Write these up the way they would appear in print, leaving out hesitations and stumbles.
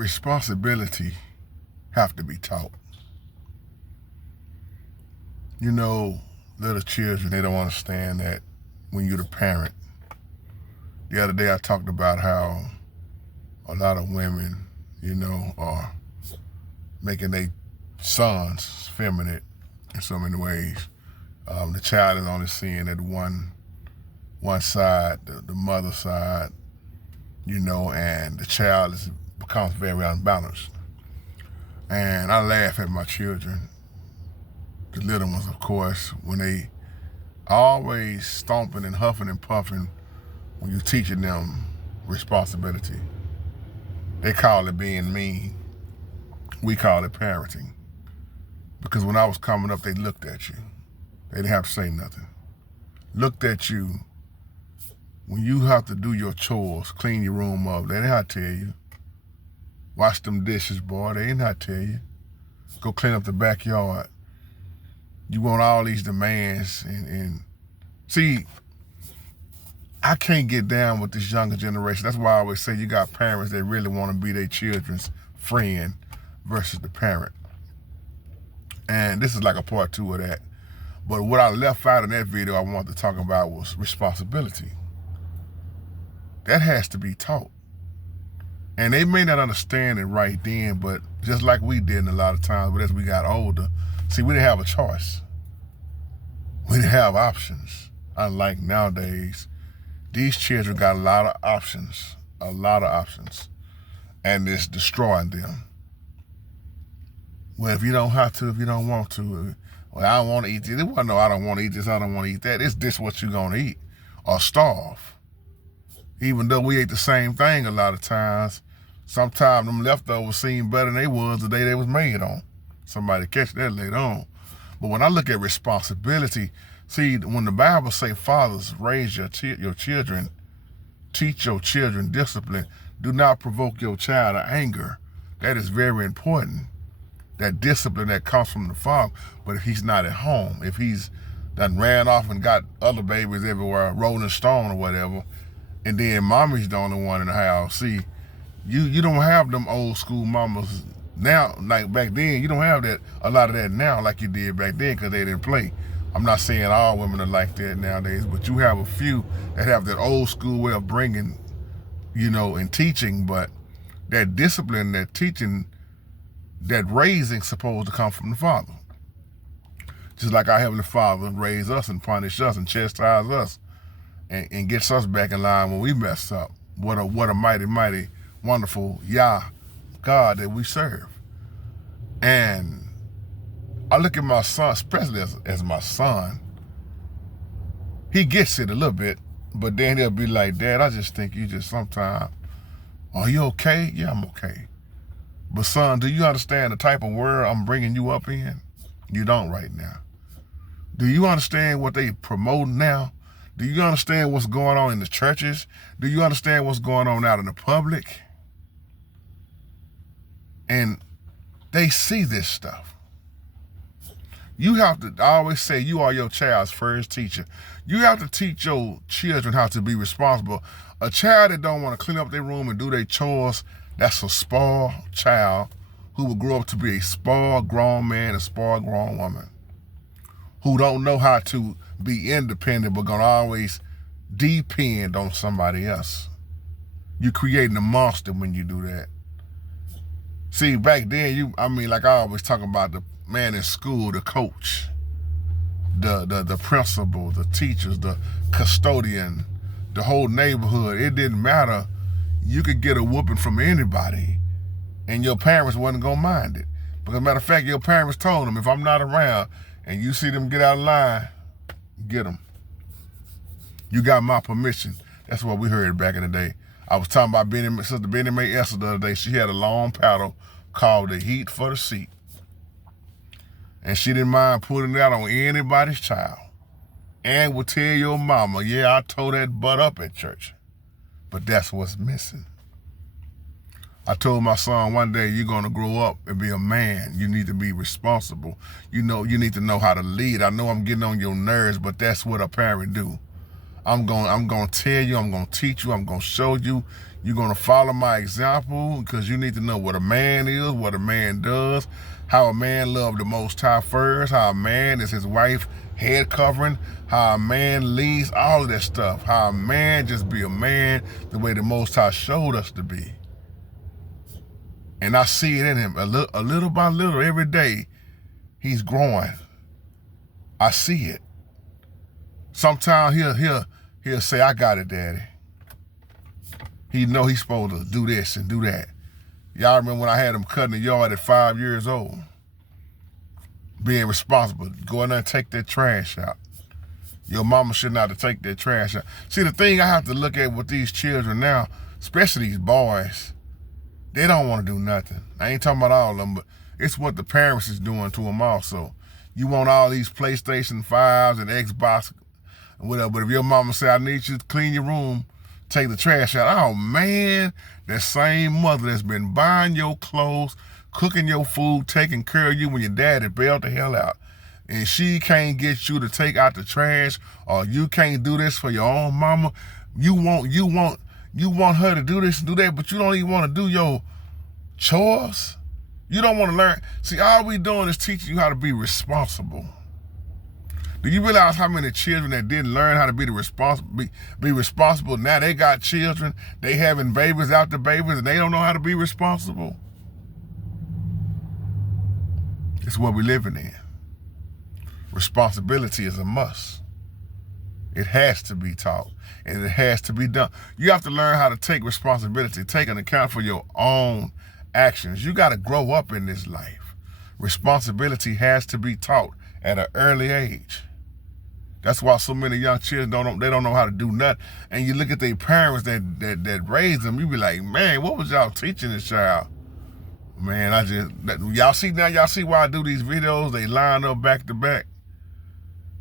responsibility have to be taught. You know, little children, they don't understand that when you're the parent. The other day I talked about how a lot of women, are making their sons feminine in so many ways. The child is only seeing that one side, the mother side, and the child becomes very unbalanced. And I laugh at my children, the little ones, of course, when they always stomping and huffing and puffing when you're teaching them responsibility. They call it being mean. We call it parenting. Because when I was coming up, they looked at you. They didn't have to say nothing. Looked at you when you have to do your chores, clean your room up. They didn't have to tell you. Wash them dishes, boy. They didn't have to tell you. Go clean up the backyard. You want all these demands and see, I can't get down with this younger generation. That's why I always say you got parents that really want to be their children's friend versus the parent. And this is like a part 2 of that. But what I left out in that video I wanted to talk about was responsibility. That has to be taught. And they may not understand it right then, but just like we did a lot of times, but as we got older, see, we didn't have a choice. We didn't have options. Unlike nowadays, these children got a lot of options, and it's destroying them. Well, if you don't have to, if you don't want to, well, I don't want to eat this. Well, no, I don't want to eat this, I don't want to eat that. It's this what you're going to eat, or starve. Even though we ate the same thing a lot of times, sometimes them leftovers seem better than they was the day they was made on. Somebody catch that later on. But when I look at responsibility, see, when the Bible say fathers, raise your children, teach your children discipline, do not provoke your child to anger. That is very important. That discipline that comes from the father. But if he's not at home, if he's done ran off and got other babies everywhere, Rolling Stone or whatever, and then mommy's the only one in the house. See, you don't have them old school mamas now, like back then. You don't have that, a lot of that now like you did back then, because they didn't play. I'm not saying all women are like that nowadays, but you have a few that have that old school way of bringing, and teaching, but that discipline, that teaching, that raising supposed to come from the Father. Just like our Heavenly Father raised us and punished us and chastised us and gets us back in line when we mess up. What a mighty, mighty, wonderful Yah God that we serve. And I look at my son, especially as my son, he gets it a little bit, but then he'll be like, Dad, I just think you just sometimes, are you okay? Yeah, I'm okay. But son, do you understand the type of world I'm bringing you up in? You don't right now. Do you understand what they promote now? Do you understand what's going on in the churches? Do you understand what's going on out in the public? And they see this stuff. You have to, I always say, you are your child's first teacher. You have to teach your children how to be responsible. A child that don't want to clean up their room and do their chores, that's a spoiled child who will grow up to be a spoiled grown man, a spoiled grown woman, who don't know how to be independent but gonna always depend on somebody else. You're creating a monster when you do that. See, back then, like I always talk about the man in school, the coach, the principal, the teachers, the custodian, the whole neighborhood. It didn't matter. You could get a whooping from anybody and your parents wasn't gonna mind it. Because matter of fact, your parents told them, if I'm not around and you see them get out of line, get them. You got my permission. That's what we heard back in the day. I was talking about Sister Benny Mae Esther the other day. She had a long paddle called the Heat for the Seat. And she didn't mind putting it out on anybody's child. And would tell your mama, yeah, I tore that butt up at church. But that's what's missing. I told my son one day, you're gonna grow up and be a man. You need to be responsible. You need to know how to lead. I know I'm getting on your nerves, but that's what a parent do. I'm gonna tell you, I'm gonna teach you, I'm gonna show you. You're going to follow my example because you need to know what a man is, what a man does, how a man loves the Most High first, how a man is his wife head covering, how a man leads, all of that stuff, how a man just be a man the way the Most High showed us to be. And I see it in him a little by little every day. He's growing. I see it. Sometimes he'll say, I got it, Daddy. He know he's supposed to do this and do that. Y'all remember when I had him cutting the yard at 5 years old? Being responsible. Go in there and take that trash out. Your mama shouldn't have to take that trash out. See, the thing I have to look at with these children now, especially these boys, they don't want to do nothing. I ain't talking about all of them, but it's what the parents is doing to them also. You want all these PlayStation 5s and Xbox and whatever, but if your mama say, I need you to clean your room, take the trash out. Oh, man, that same mother that's been buying your clothes, cooking your food, taking care of you when your daddy bailed the hell out, and she can't get you to take out the trash, or you can't do this for your own mama. You want her to do this and do that, but you don't even want to do your chores. You don't want to learn. See, all we doing is teaching you how to be responsible. Do you realize how many children that didn't learn how to be responsible? Now they got children, they having babies after babies, and they don't know how to be responsible? It's what we're living in. Responsibility is a must. It has to be taught, and it has to be done. You have to learn how to take responsibility, take an account for your own actions. You got to grow up in this life. Responsibility has to be taught at an early age. That's why so many young children don't know how to do nothing. And you look at their parents that raised them, you be like, man, what was y'all teaching this child? Man, y'all see why I do these videos? They line up back to back.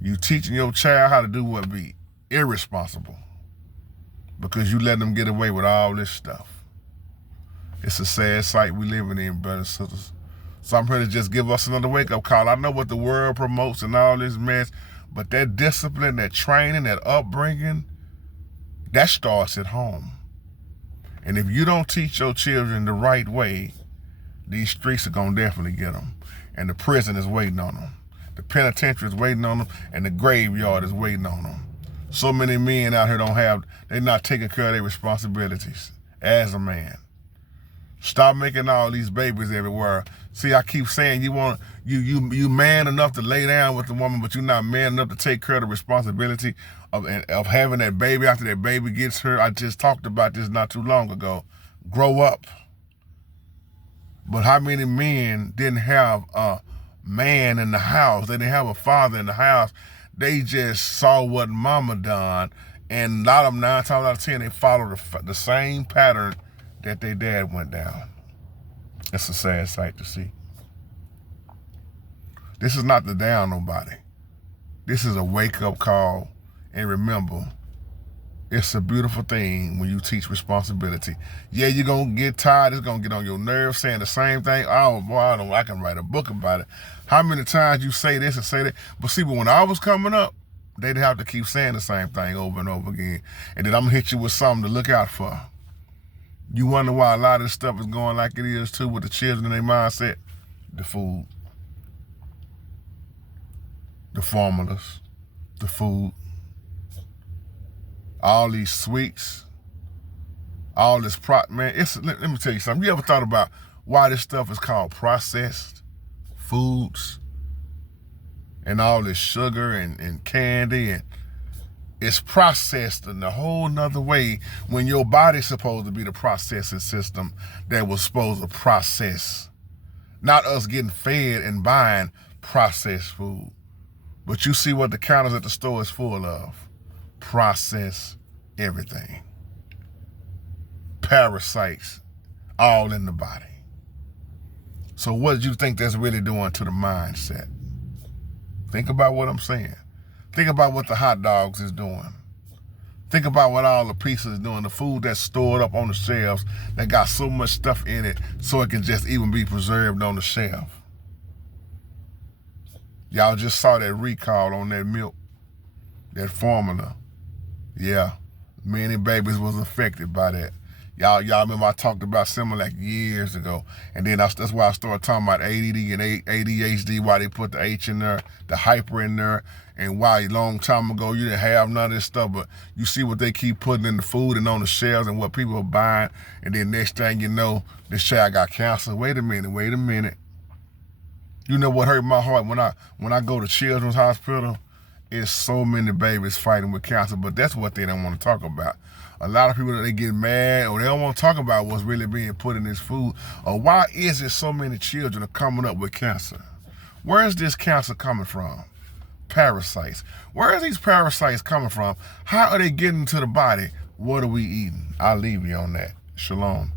You teaching your child how to do what? Be irresponsible. Because you let them get away with all this stuff. It's a sad sight we living in, brothers and sisters. So I'm here to just give us another wake-up call. I know what the world promotes and all this mess, but that discipline, that training, that upbringing, that starts at home. And if you don't teach your children the right way, these streets are going to definitely get them. And the prison is waiting on them. The penitentiary is waiting on them, and the graveyard is waiting on them. So many men out here they're not taking care of their responsibilities as a man. Stop making all these babies everywhere. See, I keep saying you man enough to lay down with the woman, but you're not man enough to take care of the responsibility of having that baby after that baby gets her. I just talked about this not too long ago. Grow up. But how many men didn't have a man in the house? They didn't have a father in the house. They just saw what mama done, and a lot of them, 9 times out of 10, they follow the same pattern that their dad went down. It's a sad sight to see. This is not to down nobody. This is a wake-up call. And remember, it's a beautiful thing when you teach responsibility. Yeah, you're going to get tired. It's going to get on your nerves saying the same thing. Oh, boy, I can write a book about it. How many times you say this and say that? But see, when I was coming up, they'd have to keep saying the same thing over and over again. And then I'm going to hit you with something to look out for. You wonder why a lot of this stuff is going like it is, too, with the children in their mindset? The food. The formulas. The food. All these sweets. All this man, let me tell you something. You ever thought about why this stuff is called processed foods? And all this sugar and candy, and it's processed in a whole nother way when your body's supposed to be the processing system that was supposed to process. Not us getting fed and buying processed food. But you see what the counters at the store is full of. Processed everything. Parasites all in the body. So what do you think that's really doing to the mindset? Think about what I'm saying. Think about what the hot dogs is doing. Think about what all the pizzas is doing. The food that's stored up on the shelves that got so much stuff in it so it can just even be preserved on the shelf. Y'all just saw that recall on that milk, that formula. Yeah, many babies was affected by that. Y'all remember I talked about Similac years ago. And then that's why I started talking about ADD and ADHD, why they put the H in there, the hyper in there, and why a long time ago you didn't have none of this stuff, but you see what they keep putting in the food and on the shelves and what people are buying, and then next thing you know, this child got cancer. Wait a minute. You know what hurt my heart when I go to Children's Hospital? It's so many babies fighting with cancer, but that's what they don't want to talk about. A lot of people, they get mad or they don't want to talk about what's really being put in this food, or why is it so many children are coming up with cancer? Where is this cancer coming from? Parasites. Where are these parasites coming from? How are they getting to the body? What are we eating? I'll leave you on that. Shalom.